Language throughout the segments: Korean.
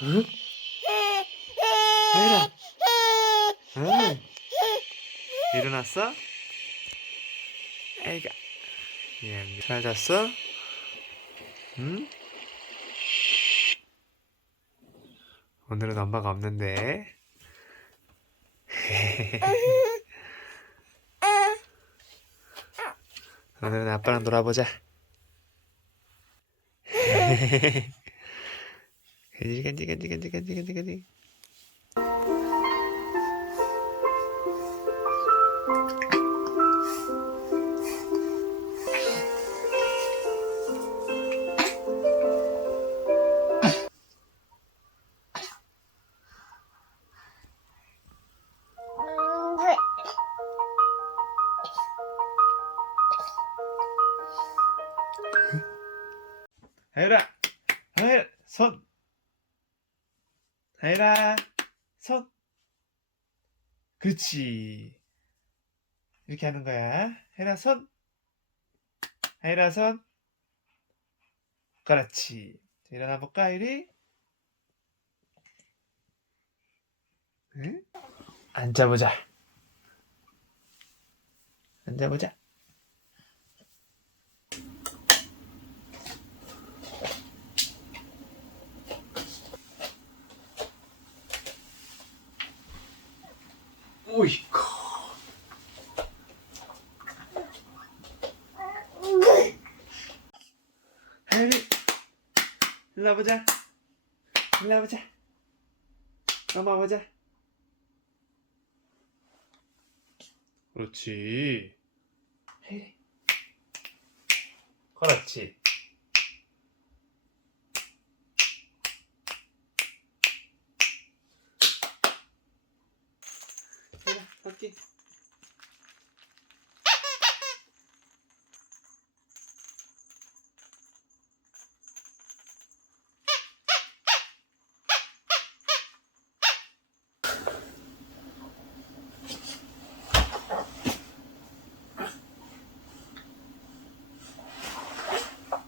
응? 하율아. 응. 일어났어? 아이가. 예, 잘 잤어? 응? 오늘은 엄마가 없는데. 오늘은 아빠랑 놀아보자. 간지 간지 간지 간 그렇지. 이렇게 하는 거야. 하율아 손. 하율아 손. 그렇지. 자, 일어나 볼까, 하율이? 응? 앉아보자. 앉아보자. 오이코. 하율이, 일로 와보자. 일로 와보자. 엄마 보자. 그렇지. 하율이. 그렇지. 바퀴.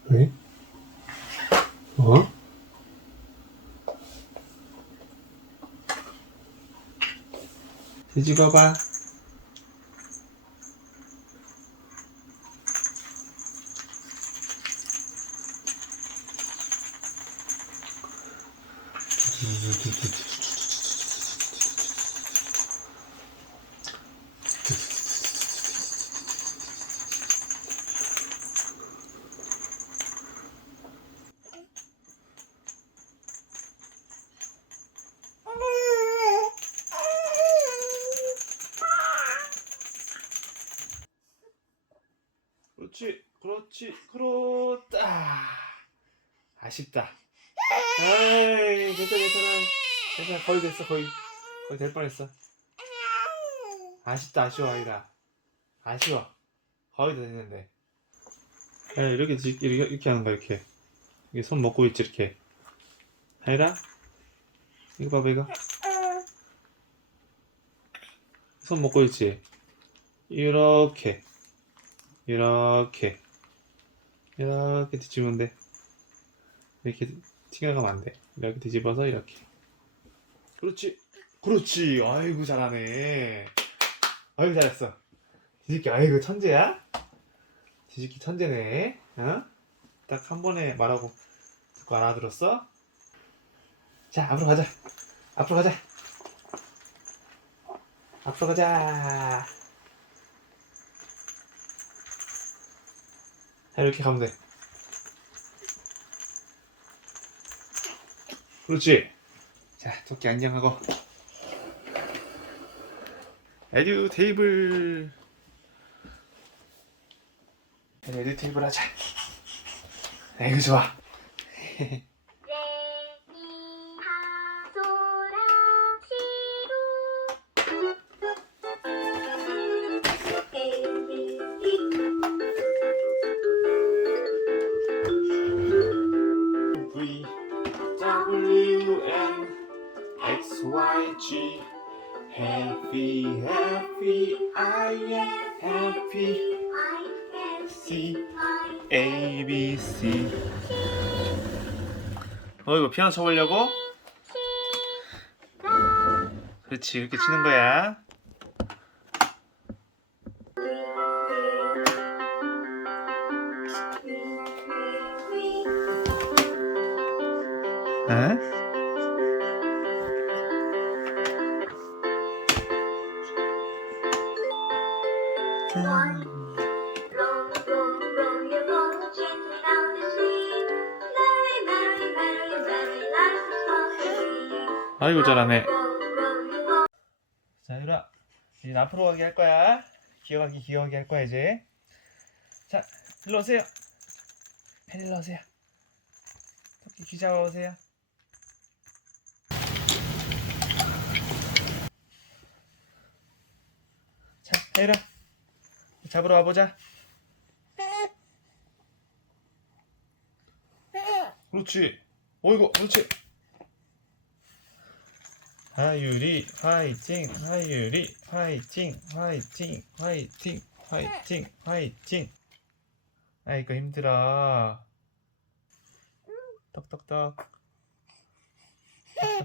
왜? 어? 뒤집어 그렇지, 그렇지, 그렇다. 아쉽다. 아이, 괜찮아, 괜찮아. 괜찮아, 거의 됐어, 거의. 거의 될 뻔했어. 아쉽다, 아쉬워, 아이라. 아쉬워. 거의 다 됐는데. 아, 이렇게, 이렇게, 이렇게 하는 거야, 이렇게. 이게 손 먹고 있지, 이렇게. 아이라? 이거 봐봐, 이거. 손 먹고 있지? 이렇게. 이렇게. 이렇게 뒤집으면 돼. 이렇게 튕겨가면 안돼. 이렇게 뒤집어서 이렇게. 그렇지. 그렇지. 아이고 잘하네. 아이고 잘했어. 뒤집기 아이고 천재야? 뒤집기 천재네. 어? 딱 한 번에 말하고 듣고 알아들었어? 자 앞으로 가자. 앞으로 가자. 앞으로 가자 이렇게 가면 돼. 그렇지. 자, 토끼 안녕하고. 에듀 테이블. 에듀 테이블 하자. 아이고, 좋아. 어 이거 피아노 쳐보려고? 그렇지 이렇게 치는 거야 아이고 잘하네. 자, 유라. 이제 앞으로 가게 할 거야. 기어가기, 기어가기 할 거야, 이제. 자, 일로 오세요. 펜 일로 오세요. 토끼 귀 잡아 오세요. 자, 유라. 잡으러 와보자. 그렇지. 어이구, 그렇지. 하유리 화이팅 하유리 화이팅 화이팅 화이팅 화이팅 화이팅. 아이고 힘들어. 떡떡떡.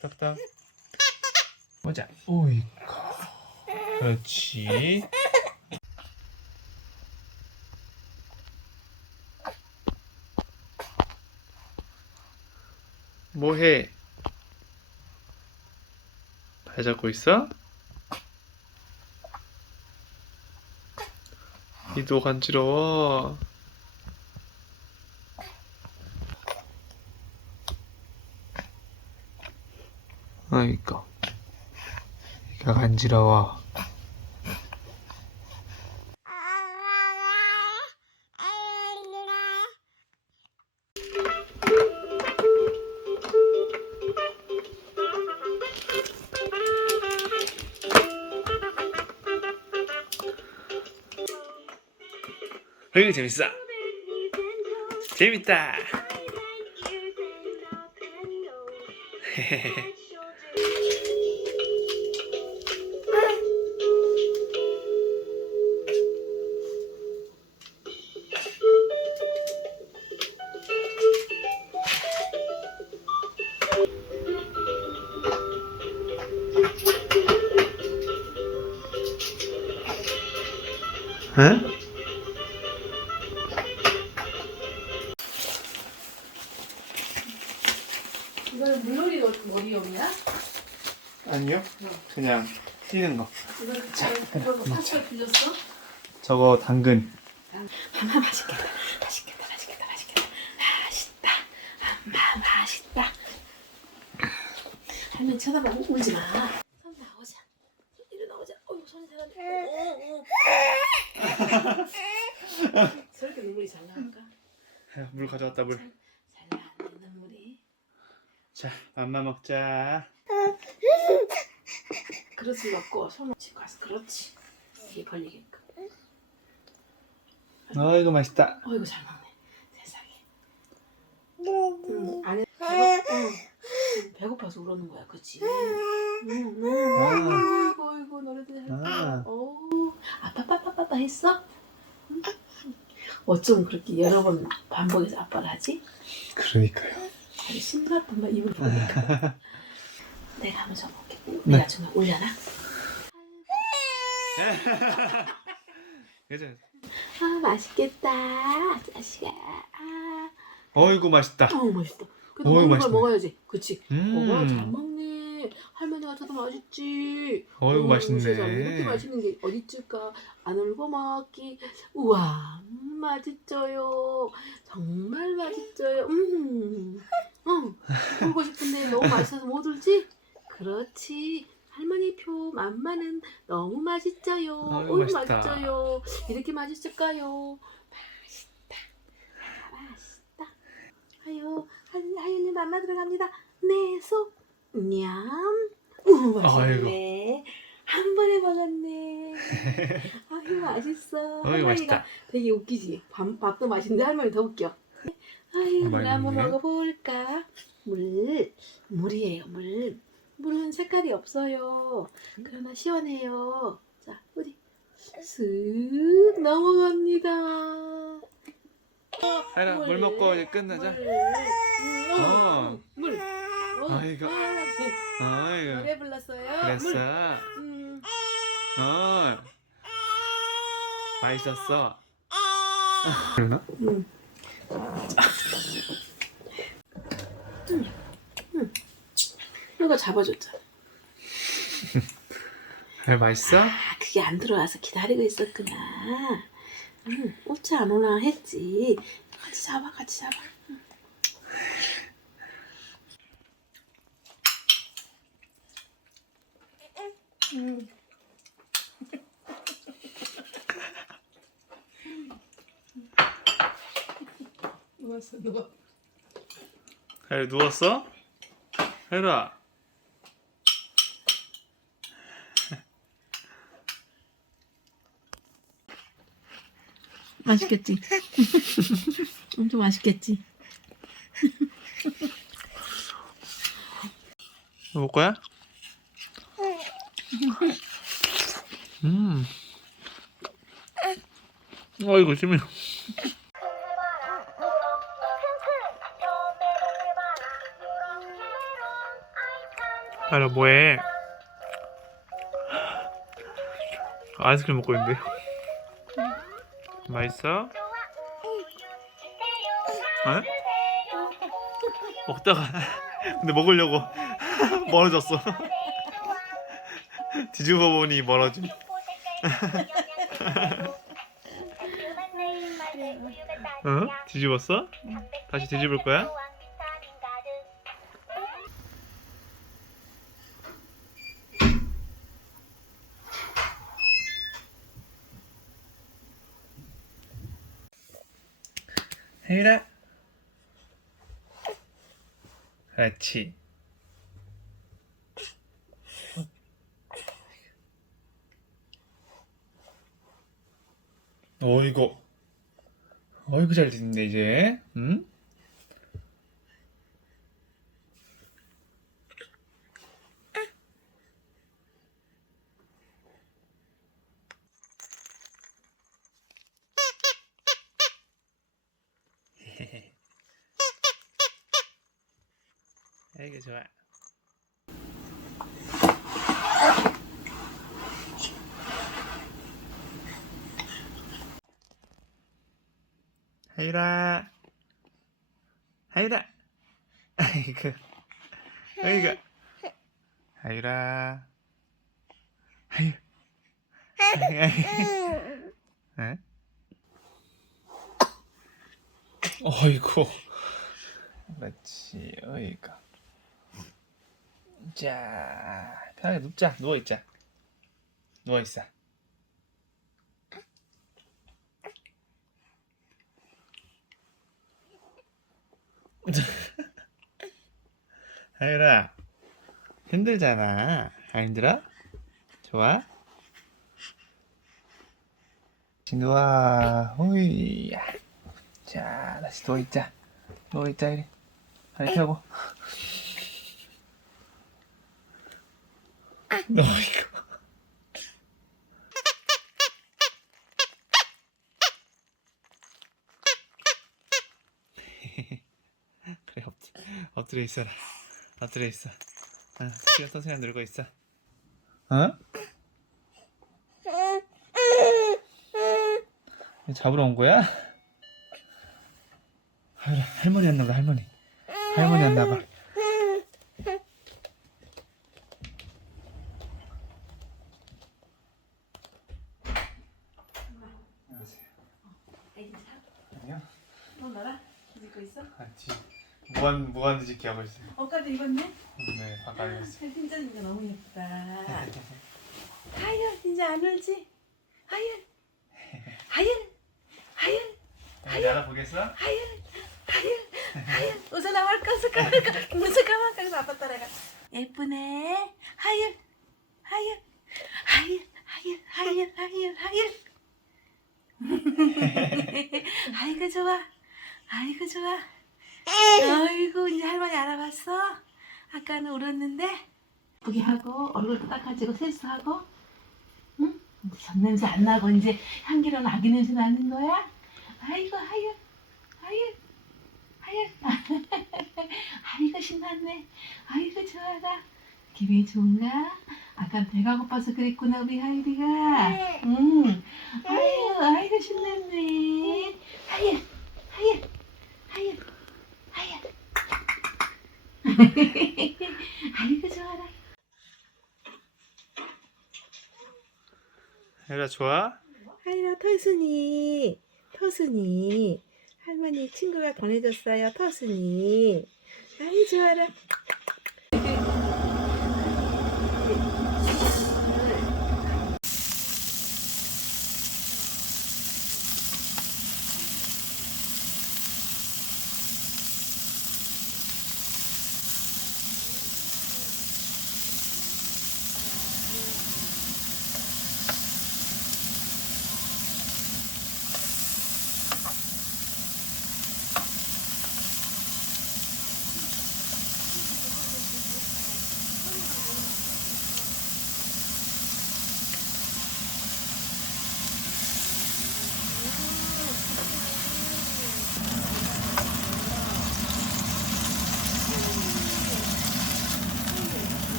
떡떡떡. 보자. 오이고 그렇지. 뭐해 발 잡고 있어? 이도 간지러워. 아이고, 이가 간지러워. 되게 재밌어. 재밌다. 응? 그냥 뛰는 거. 이거 자, 이거 파스타 빌렸어? 저거 당근. 엄마 맛있겠다. 맛있겠다. 맛있겠다. 맛있겠다. 맛있다. 엄마 맛있다. 할머니 쳐다보고 울지 마. 손 나오자. 이리 나오자. 어이구 손이 잘한다. 저렇게 눈물이 잘 나올까? 물 가져왔다 물. 잘 나왔네 눈물이. 자, 맘마 먹자. 그릇을 넣고 손을 쥐고 와서 그렇지. 이게 벌리게끔. 어이구 맛있다. 어이구 잘 먹네. 세상에. 응, 안에 배고, 응. 응, 배고파서 우러는 거야, 그치? 응, 응. 아. 어이구, 어이구, 노래도 잘. 아. 오, 아빠 빠빠빠빠 했어? 응? 어쩜 그렇게 여러 번 반복해서 아빠를 하지? 그러니까요. 아주 신나던만 입을 보니까. 내가 한번 줘볼게. 네. 내가 정말 울려나? 그죠? 아, 맛있겠다. 자식아. 아, 어이구 맛있다. 어우, 맛있다. 그래도 어이, 먹는 걸 맛있네. 먹어야지. 그치? 음. 어, 잘 먹네. 할머니가 저도 맛있지. 어이구 어머, 맛있네. 세상에 이렇게 맛있는 게 어디 있을까? 안 울고 먹기. 우와, 음, 맛있어요. 정말 맛있어요. 음, 응. 울고 싶은데 너무 맛있어서 못 울지? 그렇지. 할머니 표 맘마는 너무 맛있어요. 어이 맛있다. 맛있어요. 이렇게 맛있을까요? 맛있다. 아, 맛있다. 아유, 하- 하윤이 맘마 들어갑니다. 네, 속. 냠. 우, 맛있네. 한 번에 먹었네. 아유, 맛있어. 어이구 할머니가 맛있다. 되게 웃기지. 밥, 밥도 맛있는데 할머니 더 웃겨. 아유, 물 한번 맛있네. 먹어볼까? 물. 물이에요, 물. 물은 색깔이 없어요. 그러나 시원해요. 자, 우리 쓱 넘어갑니다. 하이라 물 먹고 이제 끝나자. 물. 물. 어. 물. 어. 아이고. 아, 네. 아이고. 노래 불렀어요. 그랬어. 음. 어. 맛있었어. 그러나? 음. 이거 잡아줬잖아. 왜 맛있어? 아, 그게 안 들어와서 기다리고 있었구나. 응, 오지 안 오나 했지. 같이 잡아, 같이 잡아. 누웠어, 누워. 누웠어? 하율 맛있겠지? 엄청 맛있겠지? 먹을 거야? 음. 어이구 심해. 하율아 뭐해? 아이스크림 먹고 있는데. 맛있어? 어? 먹다가 근데 먹으려고 멀어졌어. 뒤집어 보니 멀어짐. 어? 뒤집었어? 다시 뒤집을 거야? 혜율아 그렇지. 어이구. 어이구 잘 듣네 이제. 응? 아이고 좋아 하율아 하율아 아이고. 아이고. 하율아 하율 에? 어이구 그렇지. 어이구 자 편하게 눕자. 누워있자. 누워있어 하율아 힘들잖아. 안 힘들어? 좋아? 누워 호이야. 자 다시 누워있자. 누워있자 이리 다리 펴고. 어이구 그래 엎, 엎드려 있어라. 엎드려 있어. 어, 시간 선생님 늘고 있어. 어? 잡으러 온 거야? 할- 할머니 왔나 봐 할머니. 할머니 왔나 봐 안녕하세요 아니요 너 나랑 입고 있어? 아, 뒤 무한 무한 뒤집기 하고 있어요 옷까지 입었네? 네 바꿔 있어요 흰자니까 너무 예쁘다. 하율, 이제 안 울지? 하율, 하율, 하율, 한번 열어보겠어? 하율, 하율, 하율. 웃어 나올까, 웃을까, 말까, 웃을까, 말까, 그래서 아빠 따라가. 예쁘네. 하율, 하율, 하율, 하율, 하율, 하율, 하율. 아이고 좋아, 아이고 좋아. 아이고 이제 할머니 알아봤어? 아까는 울었는데 예쁘게 하고 얼굴도 닦아지고 세수하고 응? 전 냄새 안 나고 이제 향기로운 아기 냄새 나는 거야? 아이고 하율 하율 하율 아이고 신났네 아이고 좋아라 기분이 좋은가? 아까 배가 고파서 그랬구나 우리 하이리가. 네. 응. 아유 아이고 신났네. 하야 하야 하야 하야. 아이고 좋아라. 하율아 좋아? 하이라 터순이 터순이 할머니 친구가 보내줬어요 터순이 아이 좋아라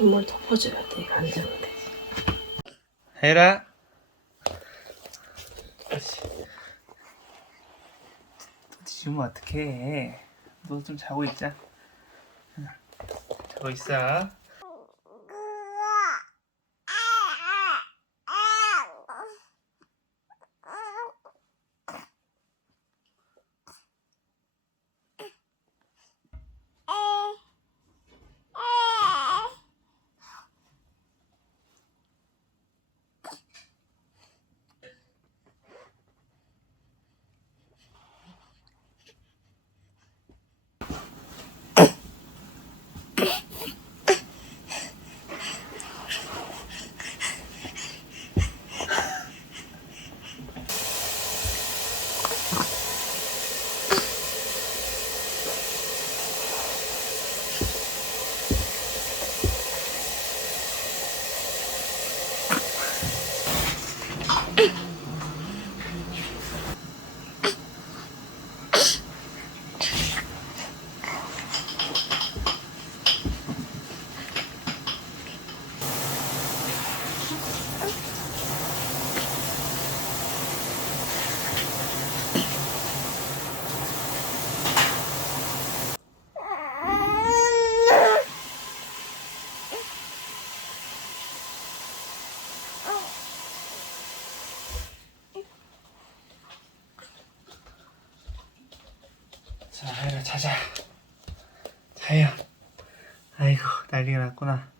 좀 뭘 덮어줘야 돼. 안 되는데 하율아 그렇지 또 뒤지면 어떡해. 너좀 자고 있자. 응. 자고 있어 자 하율아 자자 자요 아이고 난리가 났구나